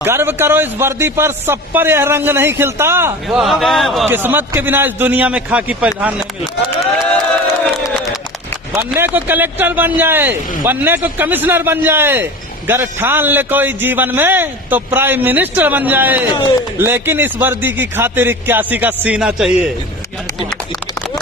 गर्व करो इस वर्दी पर, सब पर यह रंग नहीं खिलता। किस्मत के बिना इस दुनिया में खाकी परिधान नहीं मिलता। बनने को कलेक्टर बन जाए, बनने को कमिश्नर बन जाए, गर ठान ले कोई जीवन में तो प्राइम मिनिस्टर बन जाए। लेकिन इस वर्दी की खातिर 81 का सीना चाहिए।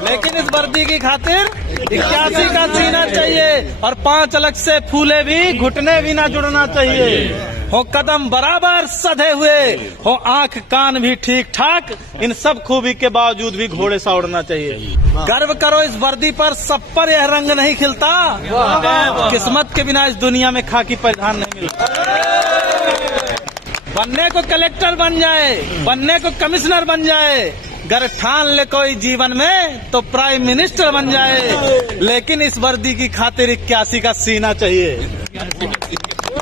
लेकिन इस वर्दी की खातिर 81 का सीना चाहिए। और 5 अलग से फूले भी, घुटने भी ना जुड़ना चाहिए। हो कदम बराबर सधे हुए, हो आंख कान भी ठीक ठाक, इन सब खूबी के बावजूद भी घोड़े सा उड़ना चाहिए। गर्व करो इस वर्दी पर, सब पर यह रंग नहीं खिलता। किस्मत के बिना इस दुनिया में खाकी परिधान नहीं मिलता। बनने को कलेक्टर बन जाए, बनने को कमिश्नर बन जाए, गर ठान ले कोई जीवन में तो प्राइम मिनिस्टर बन जाए। लेकिन इस वर्दी की खातिर 81 का सीना चाहिए।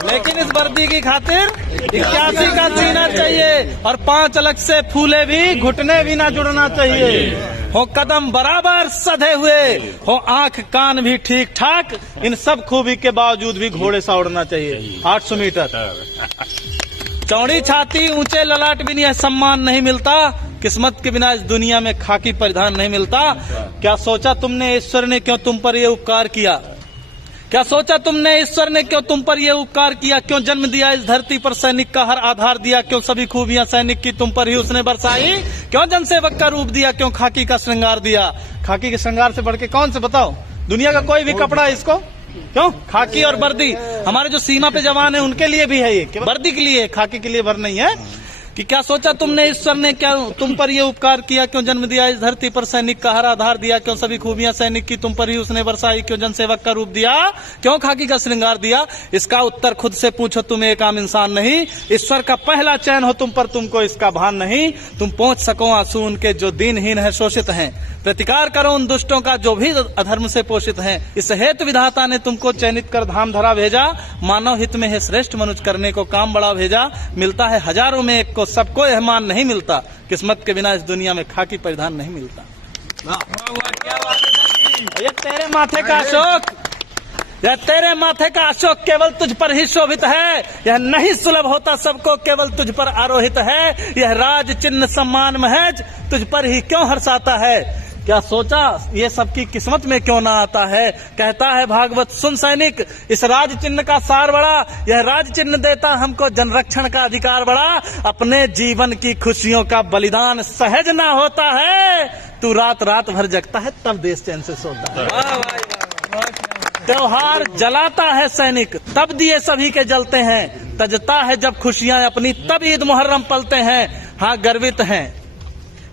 लेकिन इस वर्दी की खातिर 81 का सीना चाहिए। और 5 अलग से फूले भी, घुटने भी ना जुड़ना चाहिए। हो कदम बराबर सधे हुए, हो आंख कान भी ठीक ठाक, इन सब खूबी के बावजूद भी घोड़े सा उड़ना चाहिए। 800 मीटर चौड़ी छाती, ऊंचे ललाट भी नहीं सम्मान नहीं मिलता। किस्मत के बिना इस दुनिया में खाकी परिधान नहीं मिलता। क्या सोचा तुमने ईश्वर ने क्यों तुम पर ये उपकार किया? क्या सोचा तुमने ईश्वर ने क्यों तुम पर ये उपकार किया? क्यों जन्म दिया इस धरती पर, सैनिक का हर आधार दिया? क्यों सभी खूबियां सैनिक की तुम पर ही उसने बरसाई? क्यों जनसेवक का रूप दिया? क्यों खाकी का श्रृंगार दिया? खाकी के श्रृंगार से बढ़ के कौन से बताओ? दुनिया का कोई भी कपड़ा है इसको? क्यों? खाकी और वर्दी हमारे जो सीमा पे जवान है उनके लिए भी है, ये वर्दी के लिए, खाकी के लिए भर नहीं है। कि क्या सोचा तुमने ईश्वर ने क्या तुम पर ये उपकार किया? क्यों जन्म दिया इस धरती पर, सैनिक का हर आधार दिया? क्यों सभी खूबियां सैनिक की तुम पर ही उसने बरसाई? क्यों जनसेवक का रूप दिया? क्यों खाकी का श्रृंगार दिया? इसका उत्तर खुद से पूछो, तुम एक आम इंसान नहीं। ईश्वर का पहला चयन हो तुम पर, तुमको इसका भान नहीं। तुम पहुंच सको आंसू उनके जो दीनहीन है, शोषित हैं। प्रतिकार करो उन दुष्टों का जो भी अधर्म से पोषित हैं। इस हेतु विधाता ने तुमको चयनित कर धाम धरा भेजा। मानव हित में है श्रेष्ठ मनुष्य करने को काम बड़ा भेजा। मिलता है हजारों में एक को, सबको यह मान नहीं मिलता। किस्मत के बिना इस दुनिया में खाकी परिधान नहीं मिलता। ये तेरे माथे का अशोक, यह तेरे माथे का अशोक केवल तुझ पर ही शोभित है। यह नहीं सुलभ होता सबको, केवल तुझ पर आरोहित है। यह राज चिन्ह सम्मान महज तुझ पर ही क्यों हर्षाता है? क्या सोचा ये सबकी किस्मत में क्यों ना आता है? कहता है भागवत सुन सैनिक, इस राज चिन्ह का सार बड़ा। यह राज चिन्ह देता हमको जनरक्षण का अधिकार बड़ा। अपने जीवन की खुशियों का बलिदान सहज ना होता है। तू रात रात भर जगता है तब देश चैन से सोता है। त्योहार जलाता है सैनिक तब दिए सभी के जलते हैं। तजता है जब खुशियां अपनी तब ईद मुहर्रम पलते हैं। हाँ गर्वित हैं,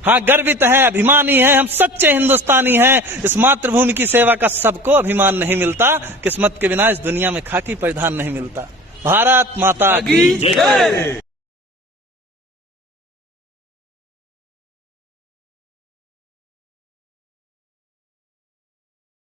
हाँ गर्वित है, अभिमानी है, हम सच्चे हिंदुस्तानी हैं। इस मातृभूमि की सेवा का सबको अभिमान नहीं मिलता। किस्मत के बिना इस दुनिया में खाकी परिधान नहीं मिलता। भारत माता की जय।